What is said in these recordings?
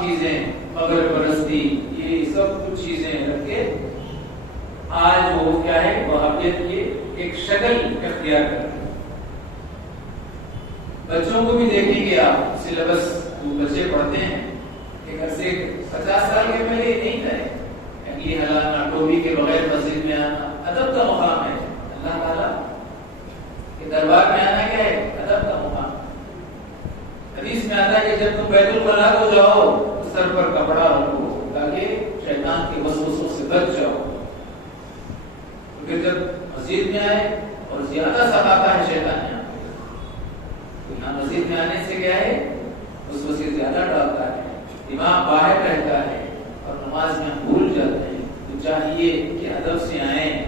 چیزیں، مگر پرستی، یہ سب کچھ چیزیں رکھ کے آج وہ کیا ہے، وہابیت کی ایک شکل اختیار کر رہے ہیں۔ بچوں کو بھی دیکھیں گے آپ، سلیبس جو بچے پڑھتے ہیں، ایک عرصے 50 سال کے پہلے یہ نہیں تھا، انگلی ہلانا، ٹوپی کے بغیر مسجد میں آنا ادب کا مقام ہے۔ اللہ تعالیٰ کے دربار میں آنا کیا ہے؟ ادب کا مقام۔ حدیث میں آتا ہے کہ جب تم بیت الخلا کو جاؤ تو سر پر کپڑا رکھو تاکہ شیطان کے وسوسوں سے بچ جاؤ۔ پھر جب مسجد میں آئے اور زیادہ سکھاتا ہے شیطان یہاں تو یہاں مسجد میں آنے سے کیا ہے، وسوسے زیادہ ڈالتا ہے، دماغ باہر رہتا ہے اور نماز میں ہم بھول جاتے ہیں۔ تو چاہیے کہ ادب سے آئیں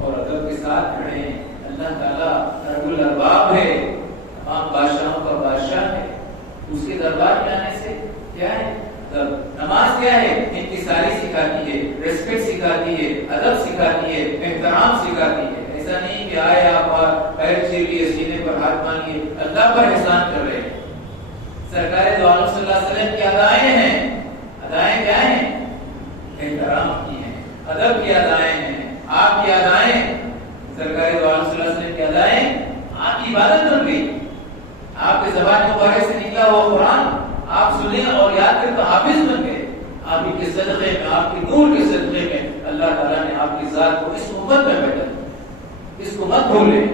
اور ادب کے ساتھ کھڑیں۔ اللہ تعالیٰ رب الارباب ہے، تمام بادشاہوں کا بادشاہ ہے، اس کے دربار میں آنے سے کیا ہے؟ نماز کیا ہے؟ انکساری سکھاتی ہے، ریسپیکٹ سکھاتی ہے، ادب سکھاتی ہے، احترام سکھاتی ہے۔ ایسا نہیں کہ آئے آپ پیر چیر لیے، سینے پر ہاتھ مانگیے، اللہ پر احسان کر رہے ہیں۔ سرکار دو عالم صلی اللہ علیہ وسلم کی ادائیں ہیں، ادائیں کیا ہیں؟ احترام کی ہیں، ادب کی ادائیں ہیں۔ آپ کی ادائیں، سرکار دو عالم صلی اللہ علیہ وسلم کی ادائیں آپ کی عبادت بن گئی۔ آپ کے زبان مبارک سے نکلا ہوا قرآن آپ سنیں اور یاد کریں تو حافظ بن گئے۔ آپ کے صدقے میں، آپ کے نور کے صدقے میں اللہ تعالیٰ نے آپ کی ذات کو اس امت میں بیٹھا۔ اس کو مت بھولیں،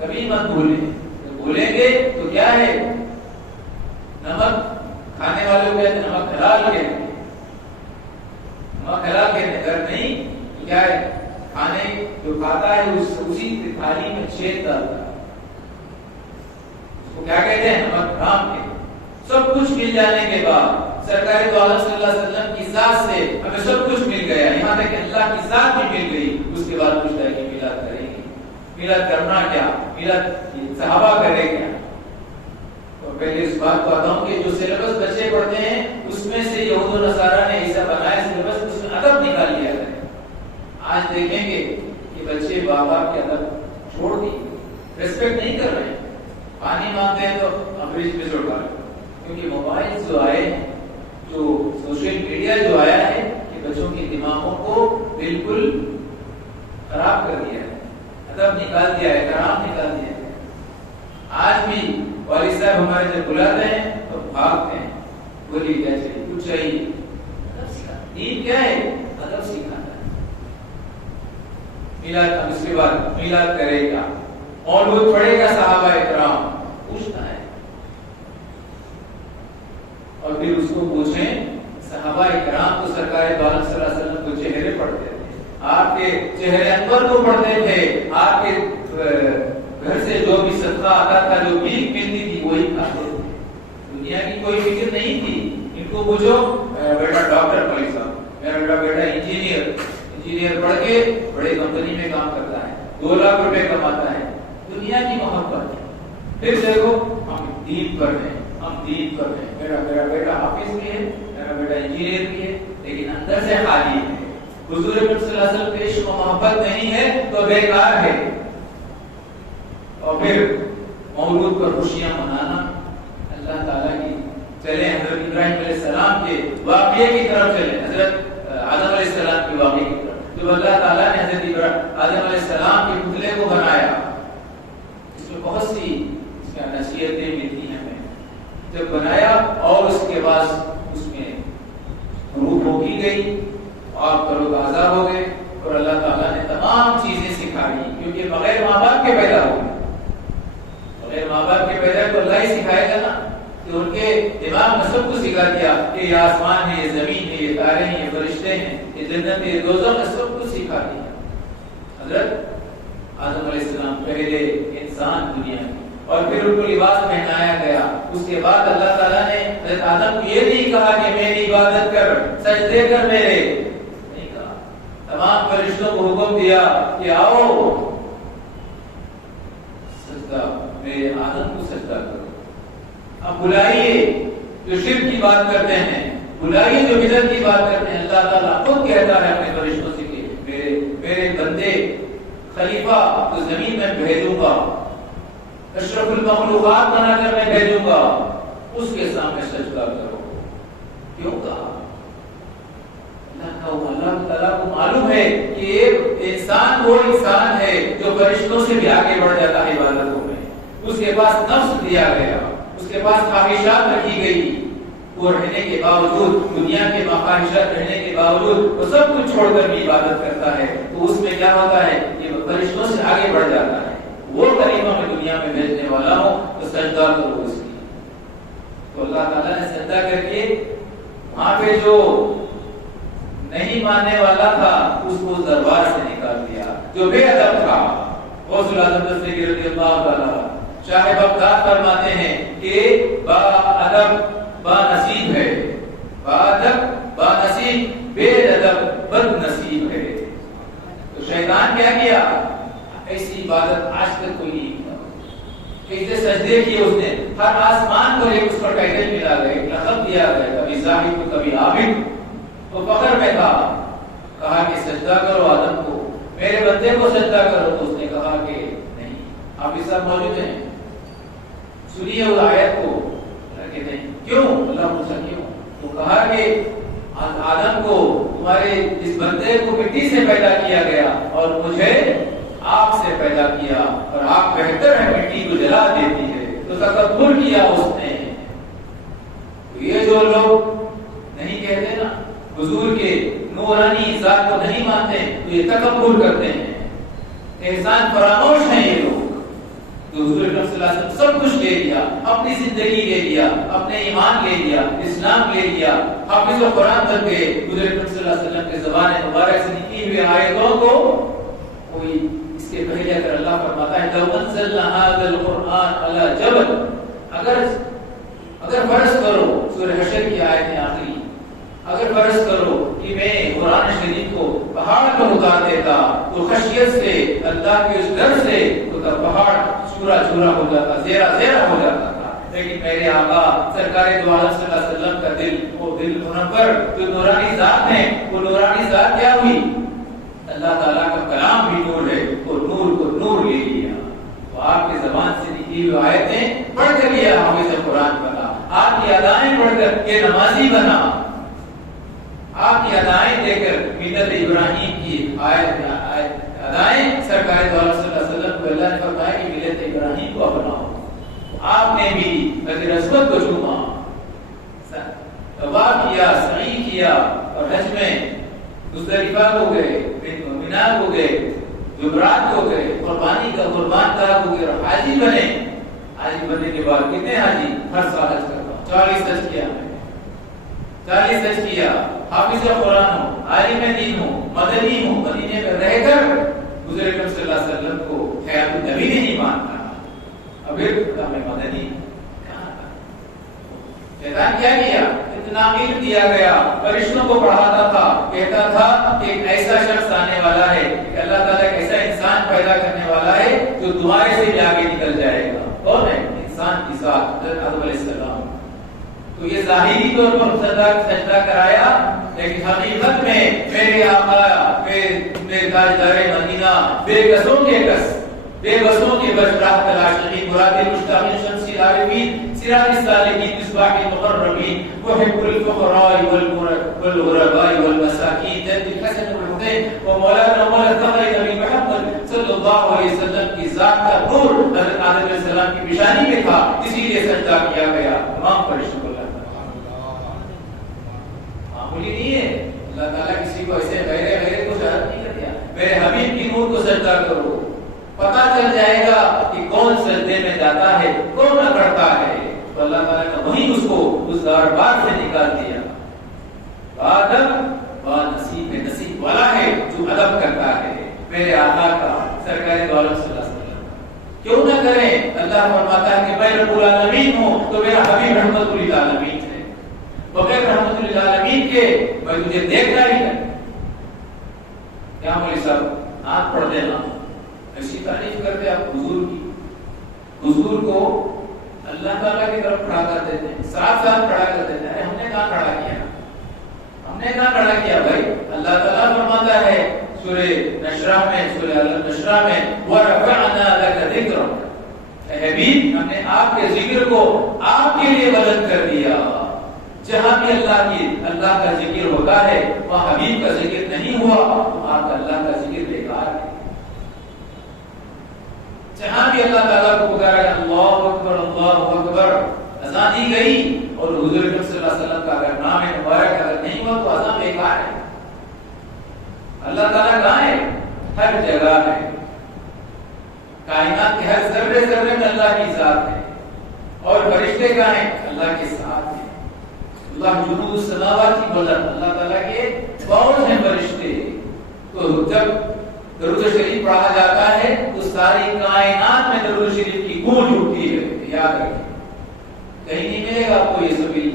کبھی مت بھولیں۔ بھولیں گے تو کیا ہے؟ نمک کھانے والے کو کہتے ہیں نمک حلال کہتے ہیں، نمک حلال کہتے ہیں، اگر نہیں تو کیا ہے؟ کھانے جو کھاتا ہے اسی تھالی میں چھید ڈالتا ہے، اس کو کیا کہتے ہیں؟ نمک حرام کہتے ہیں۔ سب کچھ مل جانے کے بعد سرکار دو عالم صلی اللہ علیہ وسلم کی ذات سے ہمیں سب کچھ مل گیا، یہاں تک کہ اللہ کی ذات بھی مل گئی۔ اس کے بعد پوچھتا ہے کہ میلاد کریں گے؟ میلاد کرنا کیا؟ میلاد صحابہ کرے کیا؟ تو پہلے اس بات کو آتا ہوں کہ جو سلیبس بچے پڑھتے ہیں اس میں سے یہود و نصارہ نے ایسا بنایا سلیبس، اس میں ادب نکال لیا ہے۔ آج دیکھیں گے کہ بچے باپ کے ادب چھوڑ دی، ریسپیکٹ نہیں کر رہے ہیں، پانی مانگتے ہیں تو فریج پہ چھوڑ رہے ہیں، کیونکہ موبائل جو آئے ہیں، جو سوشل میڈیا جو آیا ہے، یہ بچوں کے دماغوں کو بالکل خراب کر دیا ہے، ادب نکال دیا ہے، احترام نکال دیا ہے۔ آج بھی والد صاحب ہمارے جب بلاتے ہیں تو بھاگتے ہیں، بولیے کیا چاہیے؟ کچھ چاہیے؟ ادب سکھا۔ دین کیا ہے؟ ادب سکھاتا ہے۔ میلاد، اب اس کے بعد میلاد کرے گا، مولود پڑھے گا، صحابہ اکرام پوچھتا ہے، اور پھر اس کو پوچھیں صحابہ اکرام تو سرکار دو عالم صلی اللہ علیہ وسلم کو چہرے پڑھتے تھے، آپ کے چہرے انور کو پڑھتے تھے، آپ کے گھر سے جو بھی صدقہ آتا تھا، جو بھیک ملتی تھی وہی کھاتے تھے، دنیا کی کوئی فکر نہیں تھی۔ ان کو پوچھو بیٹا ڈاکٹر پولیس صاحب، میرا بیٹا انجینئر پڑھ کے بڑے کمپنی میں کام کرتا ہے، 2 لاکھ روپے کماتا ہے، دنیا کی محبت۔ پھر دیکھو ہم دین پر ہیں، ہم دین پر ہیں، میرا بیٹا حافظ بھی ہے، میرا بیٹا انجینئر بھی ہے، لیکن اندر سے خالی ہے۔ حضور صلی اللہ علیہ وسلم کے عشق و محبت نہیں ہے تو بیکار ہے۔ اور پھر مولود پر خوشیاں منانا اللہ تعالیٰ کی۔ چلے حضرت ابراہیم علیہ السلام کے واقعے کی طرف چلے، حضرت آدم علیہ السلام کے واقعے کی طرف۔ جب اللہ تعالیٰ نے حضرت آدم علیہ السلام کے پتلے کو بنایا، اس میں بہت سی اس کا نصیحتیں ملتی ہیں ہمیں۔ جب بنایا اور اس کے بعد اس میں روح ہو کی گئی، آپ تر و تازہ ہو گئے، اور اللہ تعالیٰ نے تمام چیزیں سکھائی، کیونکہ بغیر ماں باپ کے پیدا ہو گئے، بغیر ماں باپ کے پیدا تو اللہ ہی سکھائے گا نا۔ کہ ان کے دماغ میں سب کو سکھا دیا کہ یہ آسمان ہے، یہ زمین ہے، یہ تارے ہیں، یہ فرشتے ہیں، یہ جنت ہے، یہ دوزخ ہے، سب کچھ سکھا دیا۔ حضرت آدم علیہ السلام پہلے انسان دنیا میں، اور پھر ان کو لباس پہنایا گیا۔ اس کے بعد اللہ تعالیٰ نے حضرت آدم کو یہ نہیں کہا کہ میری عبادت کر، سجدے کر میرے، نہیں کہا۔ تمام فرشتوں کو حکم دیا کہ آؤ سجدہ، میرے آدم کو سجدہ کرو۔ اب بلائیے جو شرک کی بات کرتے ہیں، بلائیے جو بدعت کی بات کرتے ہیں۔ اللہ تعالیٰ خود کہتا ہے اپنے فرشتوں سے کہ میرے بندے خلیفہ تو زمین میں بھیجوں گا، اشرف المخلوقات بنا کر میں بھیجوں گا، اس کے سامنے سجدہ کرو۔ کیوں کہا؟ اللہ تعالیٰ کو معلوم ہے کہ ایک انسان وہ انسان ہے جو فرشتوں سے بھی آگے بڑھ جاتا ہے عبادتوں میں. اس کے پاس نفس دیا گیا, اس کے پاس خواہشات رکھی گئی, وہ رہنے کے باوجود, دنیا کے خواہشات رہنے کے باوجود وہ سب کچھ چھوڑ کر بھی عبادت کرتا ہے. تو اس میں کیا ہوتا ہے کہ وہ فرشتوں سے آگے بڑھ جاتا ہے. وہ کلمہ میں دنیا میں بھیجنے والا ہوں تو سجدہ کرو اس کی. تو اللہ تعالیٰ نے سجدہ کر کے وہاں پہ جو نہیں ماننے والا تھا اس کو دربار سے نکال دیا, جو بے ادب تھا. غوث العظم دستگیر رضی اللہ تعالیٰ شاہ بغداد فرماتے ہیں کہ با ادب با نصیب ہے, با ادب با نصیب, بے ادب بد نصیب ہے. تو شیطان کیا کیا؟ ایسی عبادت آج تک کوئی نہیں کیا. ایسے سجدے کیے اس نے, ہر آسمان کو ایک اس پر ٹائٹل ملا گیا, ایک لقب دیا گیا, کبھی زاہد تو کبھی عابد. تو فخر میں تھا, کہا کہ سجدہ کرو آدم کو, میرے بندے کو سجدہ کرو. تو اس نے کہا کہ نہیں. آپ اس ساتھ موجود ہیں, سنیے اس آیت کو. کہ نہیں, کیوں؟ اللہ پوچھا کیوں؟ تو کہا کہ آدم کو, تمہارے اس بندے کو مٹی سے پیدا کیا گیا اور مجھے آگ سے پیدا کیا, اور آگ بہتر ہے, مٹی کو جلا دیتی ہے. تو تکبر کیا اس نے. یہ جو لوگ نہیں کہتے نا, حضور کے نورانی ذات کو نہیں مانتے, تو یہ تکبر کرتے ہیں, احسان فراموش ہیں یہ لوگ. تو حضور صلی اللہ علیہ وسلم سب کچھ لے لیا, اپنی زندگی لے لیا, اپنے ایمان لے لیا, اسلام لے لیا, حافظ قرآن بن گئے. حضور صلی اللہ علیہ وسلم کے زبان مبارک سے نکلی ہوئی آیتوں کو کوئی اس کے پہلے اگر اللہ فرماتا ہے لو انزلنا هذا القرآن على جبل, اگر فرض کرو, سورہ حشر کی آیت آخری, اگر فرض کرو کہ میں قرآن شریف کو پہاڑ پر اتار دیتا تو خشیت سے, اللہ کے اس ڈر سے, تو پہاڑ چورا چورا ہو جاتا, زیرہ زیرہ ہو جاتا تھا. لیکن میرے آقا سرکار دو عالم صلی اللہ علیہ وسلم کا دل, وہ دل منور جو نورانی ذات ہے, وہ نورانی ذات کیا ہوئی؟ اللہ تعالیٰ کا کلام بھی نور ہے, وہ نور کو نور لے لیا. تو آپ کے زبان سے نکلی ہوئی آیتیں پڑھ کر لیا حافظ قرآن بنا, آپ کی ادائیں پڑھ کر یہ نمازی بنا, آپ کی ادائیں دے کر ملت ابراہیم کی ادائیں سرکار دو عالم صلی اللہ علیہ وسلم کو اللہ نے فرمایا کہ ملت ابراہیم کو اپناؤ. آپ نے بھی حجر اسود کو چوما, طواف کیا, سعی کیا, اور حج میں مزدلفہ کو گئے, مینا کو گئے, جمرات کو گئے, قربانی کا قربان گاہ کو گئے, اور حاجی بنے. حاجی بننے کے بعد کتنے حاجی ہر سال حج کرتا ہوں, 40 حج کیا میں, 40 حج کیا. حافظ قرآن ہوں, عالم دین ہوں, مدنی ہوں, مدینے میں رہ کر حضور اکرم صلی اللہ علیہ وسلم کو حیات النبی نہیں مانتا. اب میں مدنی شیطان کیا کیا؟ اتنا علم دیا گیا, فرشتوں کو پڑھاتا تھا, کہتا تھا کہ ایک ایسا شخص آنے والا ہے, کہ اللہ تعالیٰ ایک ایسا انسان پیدا کرنے والا ہے جو تمہارے سے بھی آگے نکل جائے گا. کون ہے؟ انسان کی ذات حضرت آدم علیہ السلام. تو یہ ظاہری طور پر سجدہ کرایا, لیکن حقیقت میں میرے آقا, میرے تاجدار مدینہ, بے قصوں کے قص, بے بسوں کے بس, راہ تلاشی, مراد مشتاقین, شمس العارفین, سراج السالکین, مصباح المقربین, محب الفقراء والغرباء والمساکین, جد الحسن والحسین, ومولانا مولا الثمر نبی محمد صلی اللہ علیہ وسلم کی ذات کا نور حضرت آدم علیہ السلام کی پیشانی میں تھا, اسی لیے سجدہ کیا گیا. تمام فرشتوں کو معمولی نہیں ہے. اللہ تعالیٰ کسی کو ایسے غیر کو شرط نہیں کر دیا, میرے حبیب کی نور کو سجدہ کرو, پتا چل جائے گا کہ کون سجدے میں جاتا ہے, کون نہ کرتا ہے. تو اللہ تعالیٰ نے وہیں اس کو اس دربار سے نکال دیا. آدم با نصیب میں نصیب والا ہے جو ادب کرتا ہے میرے آقا کا, سرکار دو عالم صلی اللہ علیہ وسلم. کیوں نہ کریں؟ اللہ فرماتا ہے کہ میں رب العالمین ہوں تو میرا حبیب رحمت للعالمین ہے, بغیر رحمت للعالمین کے میں تجھے دیکھتا ہی نہیں. کیا مولوی صاحب آنکھ پڑھ دینا, ایسی تعریف کرتے آپ حضور کی. حضور کو اللہ تعالیٰ کی طرف کھڑا کر دیتے ہیں, ساتھ ساتھ کھڑا کر دیتے ہیں. ہم نے کہاں کھڑا کیا, ہم نے کہاں کھڑا کیا بھائی؟ اللہ تعالیٰ فرماتا ہے سورہ نشرح میں, سورہ النشرح میں, وَرَفَعْنَا لَكَ ذِكْرَكَ, اے حبیب ہم نے آپ کے ذکر کو آپ کے لیے بلند کر دیا. جہاں بھی اللہ کی اللہ کا ذکر ہوتا ہے وہاں حبیب کا ذکر نہیں ہوا تو آپ کا اللہ کا ذکر بیکار ہے. جہاں بھی اللہ تعالیٰ کو پکارا اللہ اکبر اللہ اکبر اذان دی گئی اور حضور صلی اللہ علیہ وسلم کا اگر نام مبارک اگر نہیں ہوا تو اذان بیکار ہے. اللہ تعالیٰ کہاں ہے؟ ہر جگہ ہے. کائنات کے ہر ذرے ذرے میں اللہ کی ذات ہے اور فرشتے کہاں ہیں؟ اللہ کے ساتھ ہیں. اللہ جنود السماوات کی بلند اللہ تعالیٰ کے بہت ہیں فرشتے. تو جب درود شریف پڑھا جاتا ہے تو ساری کائنات میں درود شریف کی گونج اٹھتی ہے. یاد رکھیں کہیں نہیں ملے گا آپ کو یہ سبھی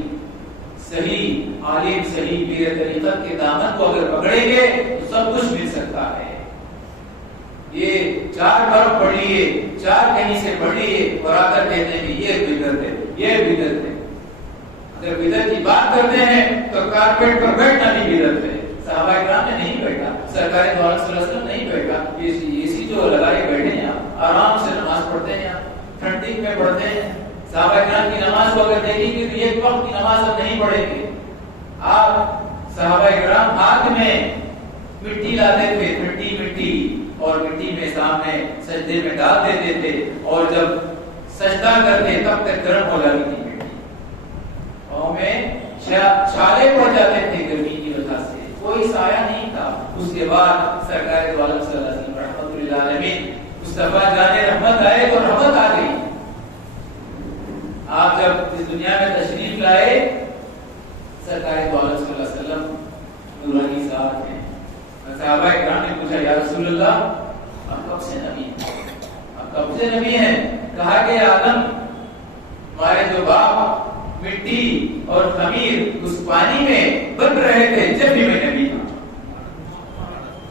صحیح عالم صحیح پیر طریقت کے دامن کو اگر پکڑیں گے تو سب کچھ مل سکتا ہے. یہ 4 بار پڑھ لیے 4 کہیں سے پڑھ لیے اور آ کر کہتے ہیں یہ بدعت ہے یہ بدعت ہے. اگر بدعت کی بات کرتے ہیں تو کارپیٹ پر بیٹھنا بھی بدعت ہے. صحابہ کرام نے نہیں بیٹھا, سرکار دو علیہ وسلم نہیں بیٹھا. اسی جو لگائے بیٹھے ہیں آرام سے نماز پڑھتے ہیں ٹھنڈی میں پڑھتے ہیں. صحابہ کرام کی نماز کو اگر دیکھیں گے تو ایک وقت کی نماز اب نہیں پڑھیں گے. آپ صحابہ کرام ہاتھ میں مٹی لاتے تھے مٹی اور مٹی میں سامنے سجدے میں ڈال دیتے تھے اور جب سجدہ کرتے تب تک گرم ہو جاتی تھی مٹی. پاؤں میں چھالے پڑ جاتے تھے گرمی کی وجہ سے, کوئی سایہ نہیں تھا. اس کے بعد سرکار دو عالم صلی اللہ علیہ وسلم رحمت للعالمین مصطفیٰ جان رحمت آئے تو رحمت آ گئی. آپ جب اس دنیا میں تشریف لائے سرکار دو عالم صلی اللہ علیہ وسلم نورانی ذات ہیں. صحابہ کرام نے پوچھا یا رسول اللہ آپ کب سے نبی ہیں؟ آپ کب سے نبی ہیں؟ کہا کہ آدم ہمارے جو باپ مٹی اور خمیر اس پانی میں بن رہے تھے جب بھی میں نبی تھا.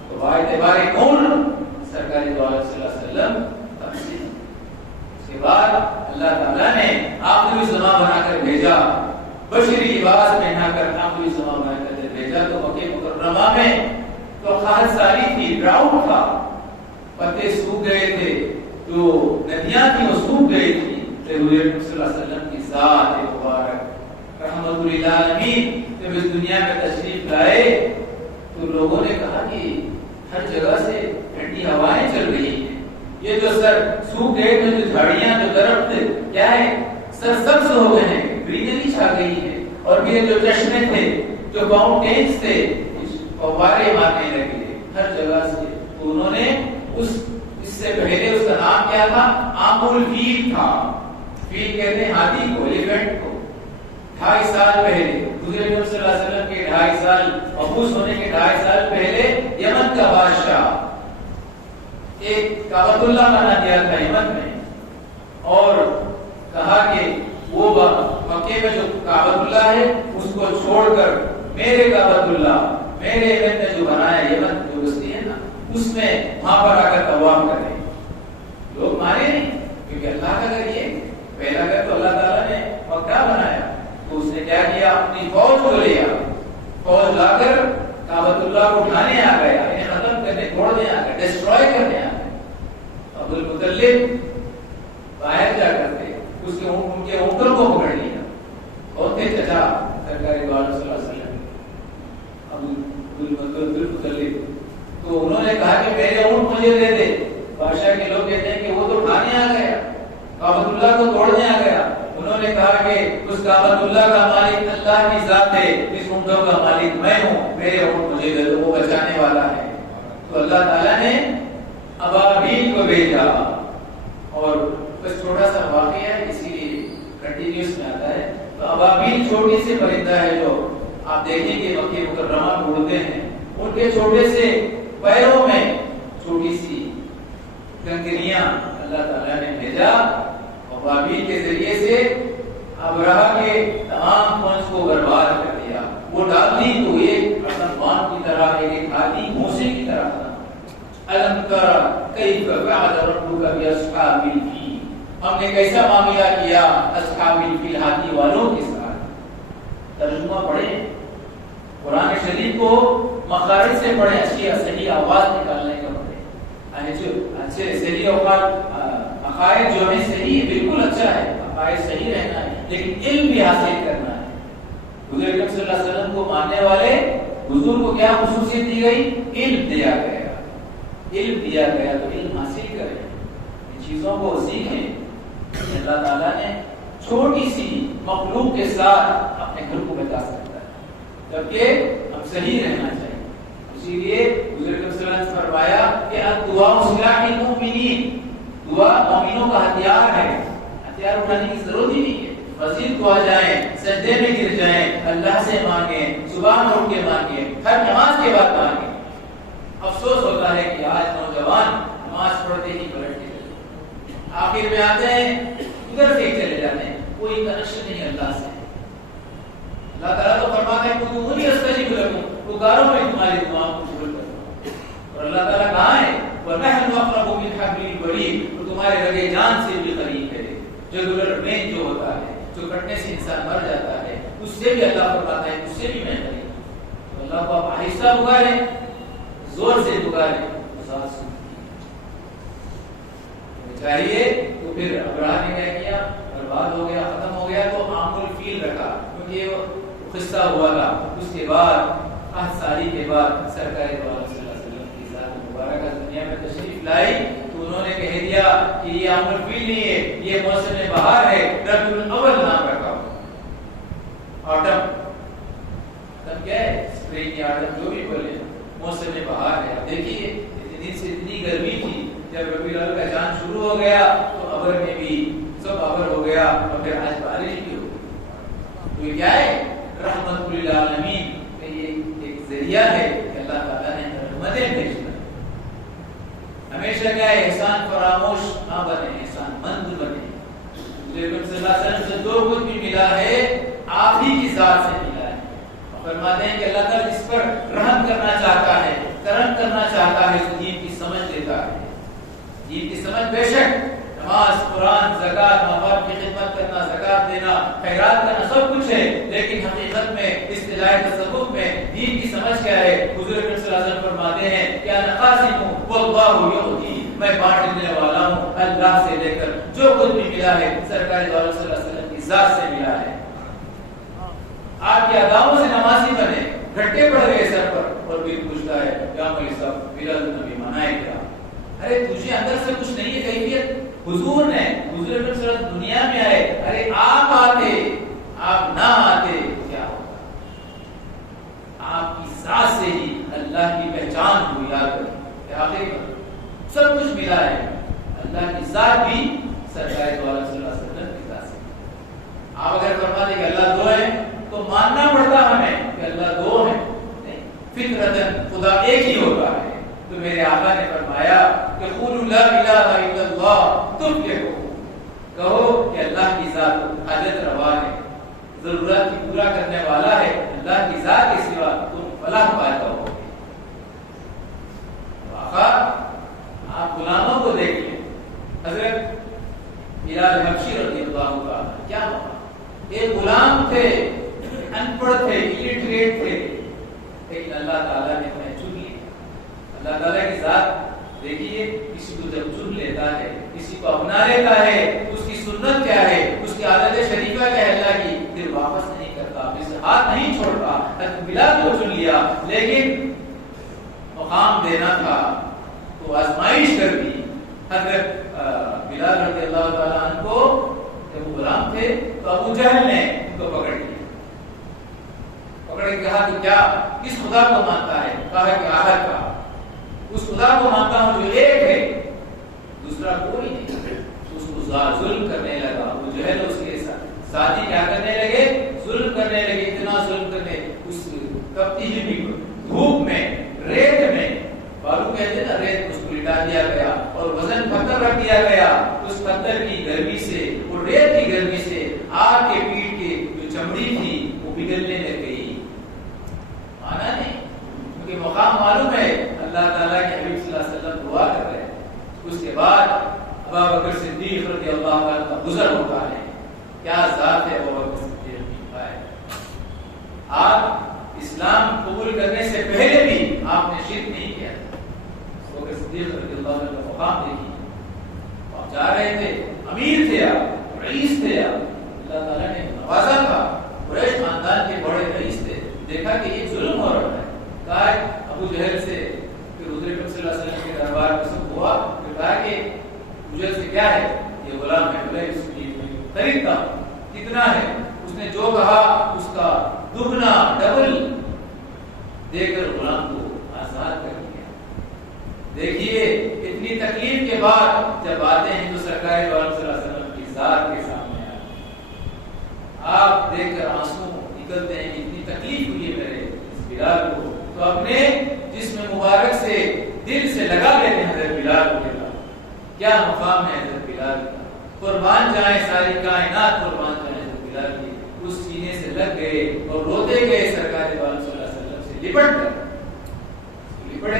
تو با اعتبار کون سرکار دو عالم صلی اللہ علیہ وسلم تب سے. اس کے بعد اللہ تعالیٰ نے آخری زمان بنا کر بھیجا, بشری لباس پہنا کر آخری زمان بنا کر بھیجا. تو مکہ مکرمہ میں تو خاص سالی تھی, ڈراؤٹ تھا, پتے سوکھ گئے تھے, جو ندیاں تھی وہ سوکھ گئی تھی. حضور صلی اللہ علیہ وسلم کی ذات مبارک رحمت للعالمین جب اس دنیا میں تشریف لائے تو لوگوں نے کہا کہ ہر جگہ سے ٹھنڈی ہوائیں چل رہی ہیں. یہ جو سر سوکھ گئے تھے, جو جھاڑیاں جو درخت کیا ہے سر سبز ہو گئے ہیں, گرینری چھا گئی ہے. اور یہ جو چشمے تھے جو فاؤنٹینز تھے فوارے مارنے لگے ہر جگہ سے. تو انہوں نے اس سے پہلے اس کا نام کیا تھا؟ آمول فیل تھا. فیل کہتے ہیں ہاتھی کو, ایلیفینٹ کو. 2.5 سال پہلے حضور صلی اللہ علیہ وسلم کے 2.5 سال مبعوث ہونے کے 2.5 سال پہلے یمن کا بادشاہ ایک کعبۃ اللہ بنا دیا تھا یمن میں, اور کہا کہ وہ مکے میں جو کعبۃ اللہ ہے اس کو چھوڑ کر میرے کعبۃ اللہ میرے یمن نے جو بنایا, یمن جو بستی ہے نا اس میں وہاں پر آ کر طواف کریں. لوگ مانے نہیں کیونکہ اللہ کا گھر یہ پہلا گھر تو اللہ تعالیٰ نے مکہ بنایا. تو اس نے کیا کیا, اپنی فوج کو لیا, فوج لا کر کعبۃ اللہ کو اٹھانے آ گیا, انہیں ختم کرنے توڑنے آ گیا, ڈسٹروائے کرنے آ گیا. عبد المطلب باہر جا کرتے اس کے ان کے اونٹوں کو پکڑ لیا. کون تھے چچا سرکار دو عالم صلی اللہ علیہ وسلم عبدالمطلب. تو انہوں نے کہا کہ میرے اونٹ مجھے دے دے. بادشاہ کے لوگ کہتے ہیں کہ وہ تو اٹھانے آ گیا, کعبۃ اللہ کو توڑنے آ گیا. انہوں نے کہا کہ اس کعبۃ اللہ کا مالک اللہ کی ذات ہے, اس اونٹوں کا مالک میں ہوں, میرے اونٹ مجھے دے دو, وہ بچانے والا ہے. تو اللہ تعالیٰ نے ابابیل کو بھیجا. اور بس چھوٹا سا واقعہ ہے اسی لیے کنٹینیوس میں آتا ہے. تو ابابیل چھوٹی سی پرندہ ہے جو آپ دیکھیں گے مکہ مکرمہ میں اڑتے ہیں. ان کے چھوٹے سے پیروں میں چھوٹی سی کنکریاں اللہ تعالیٰ نے بھیجا, اور ابابیل کے ذریعے سے ابرہہ کے تمام فوج کو برباد کر دیا. وہ ڈالتی تو ایک آسمان کی طرح, ایک ہاتھی موسے کی طرح تھا. الم تر کیف فعل ربک باصحاب الفیل, ہم نے کیسا معاملہ کیا اصحاب الفیل, ہاتھی والوں کے ساتھ. ترجمہ پڑھیں قرآن شریف کو مخارج سے پڑھیں, اچھی صحیح آواز نکالنے کا پڑھیں. اچھے صحیح عقائد جو ہے صحیح بالکل اچھا ہے, عقائد صحیح رہنا ہے, لیکن علم بھی حاصل کرنا ہے. حضور اکرم صلی اللہ علیہ وسلم کو ماننے والے حضور کو کیا خصوصیت دی گئی؟ علم دیا گیا، علم دیا گیا تو علم حاصل کریں، ان چیزوں کو سیکھیں۔ اللہ تعالیٰ نے چھوٹی سی مخلوق کے ساتھ اپنے گھر کو بچا سکتا ہے، جبکہ ہم صحیح رہنا چاہیے۔ اسی لیے حضور اکرم صلی اللہ علیہ وسلم نے فرمایا کہ الدعاء سلاح المؤمنین، دعا مومنوں کا ہتھیار ہے، ہتھیار اٹھانے کی ضرورت ہی نہیں ہے۔ مسجد کو آ جائیں، سجدے میں گر جائیں، اللہ سے مانگیں، صبح میں اٹھ کے مانگیں، ہر نماز کے بعد مانگیں۔ افسوس ہوتا ہے کہ آج نوجوان نماز پڑھتے ہی پلٹ کے آخر میں آتے ہیں، ادھر سے چلے جاتے ہیں، کوئی کنیکشن نہیں اللہ سے۔ اللہ تعالیٰ تو فرماتا ہے ادعونی استجب لکم، پکارو میں تمہاری دعاؤں کو قبول کرتا ہوں۔ اور اللہ تعالیٰ کہاں ہے؟ وَنَحْنُ أَقْرَبُ مِنْ حَبْلِ الْوَرِيدِ، اور تمہارے رگے جان سے بھی قریب ہے۔ جگولر وین جو ہوتا ہے، جو کٹنے سے انسان مر جاتا ہے، اس سے بھی اللہ فرماتا ہے اس سے بھی میں قریب ہوں۔ تو اللہ کو آپ آہستہ پکاریں، زور سے پکاریں، آزاد سنیں چاہیے۔ تو پھر ابراہ نے کیا کیا؟ برباد ہو گیا، ختم ہو گیا، تو عام الفیل رکھا کیونکہ یہ قصہ ہوا تھا۔ اس کے بعد 8 سال کے بعد سرکار دو عالم صلی اللہ علیہ وسلم کی ذات مبارکہ دنیا میں تشریف لائی تو انہوں نے کہہ دیا کہ یہ عام الفیل نہیں ہے، یہ موسم بہار ہے، ربیع الاول نام رکھا۔ آٹم، تب کیا ہے؟ اسپرنگ یا آٹم جو بھی بولے، موسم بہار ہے۔ اب دیکھیے اتنی سے اتنی گرمی تھی، جب ربیع الاول کا چاند شروع ہو گیا تو ابر میں بھی سب ابر ہو گیا، اور پھر آج بارش بھی ہو گئی۔ تو یہ کیا ہے؟ رحمت للعالمین، کہ یہ ایک ذریعہ ہے کہ اللہ تعالیٰ نے رحمتیں بھیجنا۔ ہمیشہ کیا ہے؟ احسان فراموش نہ بنے، احسان مند بنے۔ حضور صلی اللہ علیہ وسلم سے جو کچھ بھی ملا ہے آپ ہی کی ذات سے ملا ہے۔ فرماتے ہیں کہ اللہ تعالیٰ جس پر رحم کرنا چاہتا ہے، کرم کرنا چاہتا ہے، اس دین کی سمجھ دیتا ہے۔ دین کی سمجھ بے شک نماز، قرآن، زکات، ماں باپ کی خدمت کرنا، زکات دینا، خیرات کرنا سب کچھ ہے، لیکن حقیقت میں اصطلاح تصوف میں دین کی سمجھ کیا ہے؟ حضور صلی اللہ علیہ وسلم فرماتے ہیں کہ انا قاسم واللہ یعطی، میں بانٹنے والا ہوں، اللہ سے لے کر جو کچھ بھی ملا ہے سرکار دو عالم صلی اللہ علیہ وسلم کی ذات سے ملا ہے۔ آپ کے اداؤں سے نمازی بنے، گھٹے پڑ گئے سر پر، اور پھر پوچھتا ہے کیا مولوی صاحب میلاد النبی منائے کیا؟ ارے تجھے اندر سے کچھ نہیں ہے کیفیت؟ حضور نے، حضور صلی اللہ علیہ وسلم دنیا میں آئے، ارے آپ آتے، آپ نہ آتے کیا ہوتا؟ آپ کی ذات سے ہی اللہ کی پہچان کو یاد کریں کہ آخر سب کچھ ملا ہے، اللہ کی ذات بھی سرکار دو عالم صلی اللہ علیہ وسلم کی ذات سے۔ آپ اگر فرما دیں کہ اللہ دو ہے تو ماننا پڑتا ہمیں کہ اللہ دو ہے، فطرتاً خدا ایک ہی ہوتا ہے۔ تو میرے آقا نے فرمایا کہ قولوا لا الہ الا اللہ تفلحوا، کہو کہ اللہ کی ذات حاجت روا ہے، ضرورت کی پورا کرنے والا ہے، اللہ کی ذات کے سوا تم فلاح پاتا ہو۔ آقا آپ غلاموں کو دیکھیے، حضرت بلال حبشی رضی اللہ عنہ کیا ہوا؟ ایک غلام تھے، ان پڑھ تھے، illiterate تھے، لیکن اللہ تعالیٰ نے انہیں چن لیا۔ اللہ تعالیٰ کی ذات دیکھیے، کسی کو جب چن لیتا ہے، کسی کو اپنا لیتا ہے، اس کی سنت کیا ہے، اس کی عادت شریفہ کیا ہے اللہ کی، پھر واپس نہیں کرتا، پھر ہاتھ نہیں چھوڑتا۔ بلال کو چن لیا، لیکن مقام دینا تھا تو آزمائش کر دی۔ حضرت بلال رضی اللہ تعالیٰ عنہ کو جب وہ غلام تھے تو ابو جہل نے ان کو پکڑ لیا، پکڑ کے کہا کہ کیا کس خدا کو مانتا ہے؟ کہا کہ آخر کا اس خدا کو مانتا ہوں جو ایک ہے، دوسرا کوئی نہیں۔ اس کو ظلم کرنے لگا، ابو جہل اس کے ساتھی کیا کرنے لگے؟ ظلم کرنے لگے، اتنا ظلم کرنے، اس تپتی ہوئی دھوپ میں، ریت میں، بالو کہتے ہیں نا، ریت اس کو لٹا دیا گیا اور وزن پتھر رکھ دیا گیا۔ اس پتھر کی گرمی سے، وہ ریت کی گرمی سے آگ کے پیٹ کے جو چمڑی تھی وہ پگھلنے لگ گئی۔ مانا نہیں، کیونکہ مقام معلوم ہے، اللہ تعالیٰ کے حبیب صلی اللہ علیہ وسلم دعا کر رہے ہیں۔ اس کے بعد ابو بکر صدیق رضی اللہ عنہ کا گزر ہوتا ہے۔ کیا ذات ہے ابو بکر صدیق کی! آپ اسلام قبول کرنے سے پہلے بھی آپ نے شرک نہیں کیا۔ ابو بکر صدیق رضی اللہ عنہ کا مقام دیکھیے، آپ جا رہے تھے، امیر تھے آپ، رئیس تھے آپ، اللہ تعالیٰ نے نوازا تھا، قریش خاندان کے بڑے کہ یہ ظلم ہو رہا ہے. کہا ابو جہل سے پھر حضور اکرم صلی اللہ علیہ وسلم کے دربار میں سب ہوا. پھر کہا کہ ابو جہل سے کیا ہے؟ یہ غلام ہے. بولے اس کی خریدتا کتنا ہے؟ اس نے جو کہا اس کا دگنا ڈبل دے کر غلام کو آزاد کر دیا. دیکھیے اتنی تکلیف کے بعد جب آتے ہیں تو سرکار دو عالم صلی اللہ علیہ وسلم کی ذات کے سامنے آپ دیکھ کر آنسو نکلتے ہیں کہ اتنی تکلیف ہوئی ہے میرے اس بلال کو. تو اپنے جسم مبارک سے دل سے لگا لیتے ہیں حضرت بلال کو. کیا مقام ہے حضرت بلال کا. قربان جائیں ساری کائنات قربان جائیں حضرت بلال کی. اس سینے سے لگ گئے اور روتے گئے سرکار دو عالم صلی اللہ علیہ وسلم سے لپٹ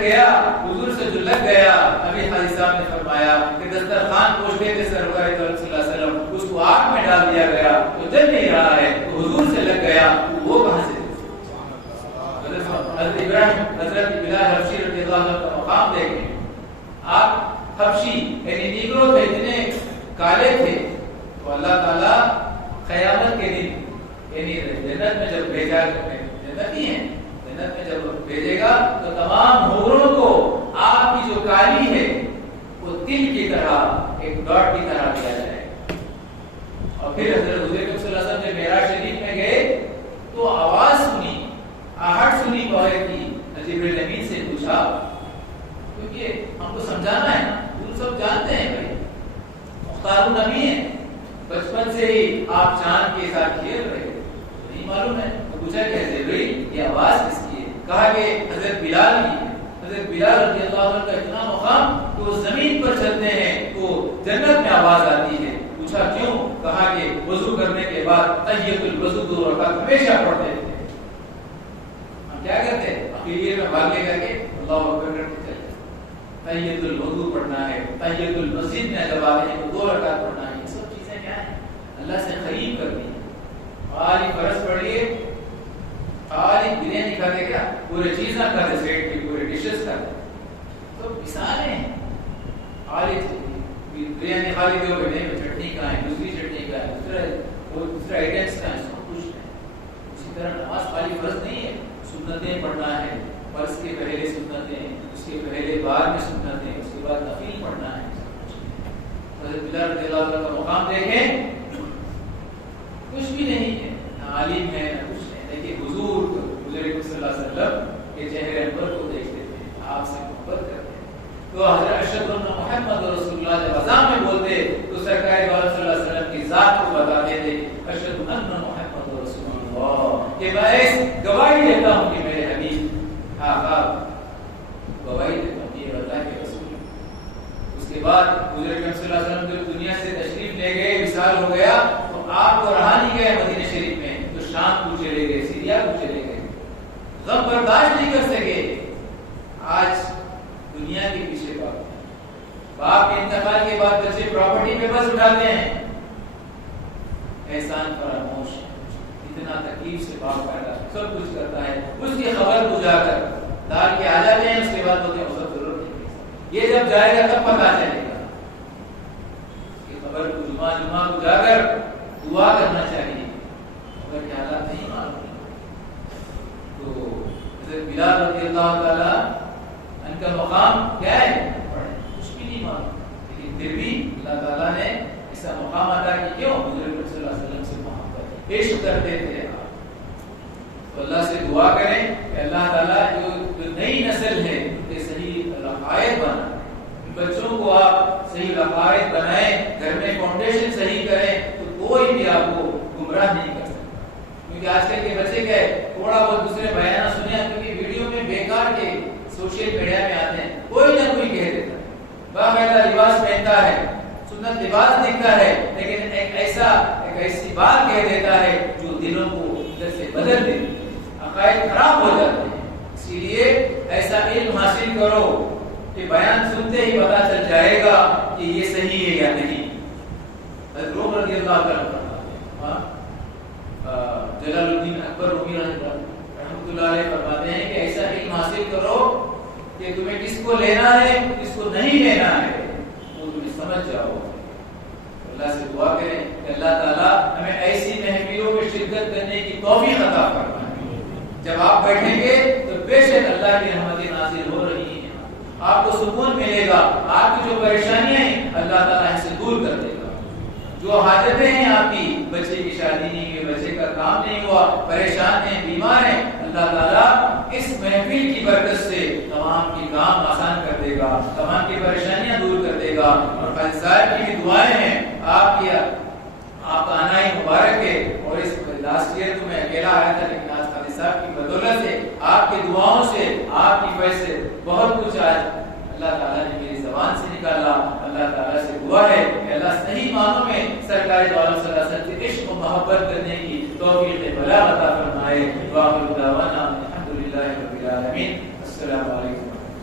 گیا حضور سے جو لگ گیا. ابھی حاجی صاحب نے فرمایا کہ دسترخوان پوچھتے تھے سرکار دو عالم صلی اللہ علیہ وسلم, اس کو آگ میں ڈال دیا گیا تو جل نہیں رہا ہے, تو حضور سے لگ گیا. وہ کہاں سے؟ حضرت ابراہیم حضرت بلال حبشی رضی اللہ عنہ کا مقام دیکھیں. آپ حبشی یعنی نیگرو تھے, اتنے کالے تھے, تو اللہ تعالیٰ قیامت کے دن یعنی جنت میں جب بھیجا, جنتی ہیں جنت میں جب بھیجے گا تو تمام حوروں کو آپ کی جو کالی ہے وہ تل کی طرح ایک ڈاٹ کی طرح دیا جائے. اور پھر حضرت حضور صلی اللہ علیہ وسلم جب معراج شریف میں گئے تو آواز سنی, آہٹ سنی کوہے کی. جبرائیل امین سے پوچھا, کیونکہ ہم کو سمجھانا ہے نا, وہ سب جانتے ہیں بھائی مختار النبی ہیں, بچپن سے ہی آپ چاند کے ساتھ کھیل رہے, نہیں معلوم ہے. تو پوچھا کہ جبرائیل یہ آواز کس کی ہے؟ کہا کہ حضرت بلال کی ہے. حضرت بلال رضی اللہ عنہ کا اتنا مقام کہ وہ زمین پر چلتے ہیں تو جنت میں آواز آتی ہے. پوچھا کیوں؟ کہا کہ وضو کرنے کے بعد تحیۃ الوضو 2 رکعت ہمیشہ پڑھتے تھے. ہم کیا کرتے ہیں اخیر میں بھاگ لے کر کے اللہ اکبر کر کے چلتے. تحیۃ الوضو پڑھنا ہے, تحیۃ المسجد میں جب آتے ہیں تو 2 رکعت پڑھنا ہے. یہ سب چیزیں کیا ہیں؟ اللہ سے قریب کرتی ہیں. خالی فرض پڑھیے, خالی بریانی کھاتے, کیا پورے چیز نہ کھاتے, سیٹ کے پورے ڈشز کھاتے, تو مثالیں ہیں. خالی بریانی خالی دو بیٹے میں چٹنی کا ہے, دوسری چٹنی کا ہے, دوسرا آئٹمس کا ہے, سب کچھ ہے. اسی طرح نماز خالی فرض نہیں ہے, سنتیں پڑھنا ہے. فرض کے پہلے سنتیں, اس کے پہلے بعد میں سنتیں, اس کے بعد نفل پڑھنا ہے. حضرت بلال رضی اللہ عنہ کا مقام دیکھیں, کچھ بھی نہیں ہے, نہ عالم ہے نہ کچھ ہے, لیکن حضور صلی اللہ علیہ وسلم کے چہرے انور کو دیکھتے تھے, آپ سے محبت کرتے تھے. تو حضرت اشہد ان محمد رسول اللہ جب اذان میں بولتے تو سرکار دو عالم صلی اللہ علیہ وسلم کی ذات کو بتاتے تھے, اشہد ان محمد رسول اللہ, کہ میں گواہی دیتا ہوں کہ میرے حبیب آقا, گواہی دیتا ہوں یہ اللہ کے رسول. اس کے بعد حضور اکرم صلی اللہ علیہ وسلم جب دنیا سے تشریف لے گئے, وصال ہو گیا, تو آپ کو رہا نہیں گئے مدینہ شریف میں, تو شام کو چلے گئے, سیریا کو چلے گئے. غم برداشت نہیں کر سکے. آج دنیا کے پیچھے باپ کے انتقال کے بعد بچے پراپرٹی پہ بس اٹھاتے ہیں. احسان فراموش, اتنا تکلیف سے باپ پیدا سب کچھ کرتا ہے, اس کی خبر کو جا کر ڈال کے آ جاتے ہیں. اس کے بعد بولتے ہیں اس وقت ضرورت نہیں, یہ جب جائے گا تب پتا چلے گا. یہ خبر کو جمعہ کو جا کر دعا کرنا چاہیے, اگر یہ حالات نہیں معلوم. تو حضرت بلال رضی اللہ تعالیٰ ان کا مقام کیا ہے؟ کچھ بھی نہیں معلوم, لیکن پھر بھی اللہ تعالیٰ نے ایسا مقام عطا کی. کیوں؟ حضور صلی اللہ علیہ وسلم سے محبت, عشق کرتے تھے. تو اللہ سے دعا کریں کہ اللہ تعالیٰ جو نئی نسل ہے کہ صحیح رقائد بنائیں, بچوں کو آپ صحیح رقائد بنائیں, گھر میں فاؤنڈیشن صحیح کریں, تو کوئی بھی آپ کو گمراہ نہیں کر سکتا. کیونکہ آج کل کے بچے کیا ہے, تھوڑا بہت دوسرے بیان سنیں, کیونکہ ویڈیو میں بیکار کے سوشل میڈیا میں آتے ہیں, کوئی نہ کوئی کہہ دیتا ہے, باقاعدہ لباس پہنتا ہے, سنت لباس دکھتا ہے, لیکن ایک ایسی بات کہہ دیتا ہے جو دلوں کو اندر سے بدل دیتی ہے, عقائد خراب ہو جاتے ہیں. اسی لیے ایسا علم حاصل کرو کہ بیان سنتے ہی پتا چل جائے گا کہ یہ صحیح ہے یا نہیں. حضرت عمر رضی اللہ عنہ جلال الدین اکبر رومی رحمۃ اللہ علیہ فرماتے ہیں کہ ایسا علم حاصل کرو کہ تمہیں کس کو لینا ہے کس کو نہیں لینا ہے وہ تمہیں سمجھ جاؤ. اللہ سے دعا کریں کہ اللہ تعالیٰ ہمیں ایسی محفلوں میں شرکت کرنے کی توفیق عطا فرمائے. جب آپ بیٹھیں گے تو بے شک اللہ کی رحمتیں نازل ہو رہی ہیں، آپ کو سکون ملے گا، آپ کی جو پریشانیاں ہیں اللہ تعالیٰ ان سے دور کر دے گا، جو حاجتیں ہیں آپ کی، بچے کی شادی نہیں ہوئی، بچے کا کام نہیں ہوا، پریشان ہیں، بیمار ہیں، اللہ تعالیٰ اس محفل کی برکت سے تمام کی کام آسان کر دے گا، تمام کی پریشانیاں دور کر دے گا۔ اور قاضی صاحب کی بھی دعائیں ہیں، آپ کا آنا ہی مبارک ہے، اور اس لاسٹ ایئر تو میں اکیلا آیا تھا، لیکن آج قاضی صاحب کی بدولت سے، آپ کی دعاؤں سے، آپ کی وجہ سے بہت کچھ آج اللہ تعالیٰ نے میری زبان سے نکالا۔ اللہ تعالیٰ سے دعا ہے کہ اللہ صحیح معنوں میں سرکار دو عالم صلی اللہ علیہ وسلم کے عشق و محبت کرنے کی توفیق بلاغت عطا فرمائے۔ وآخر دعوانا الحمدللہ رب العالمین۔ السلام علیکم۔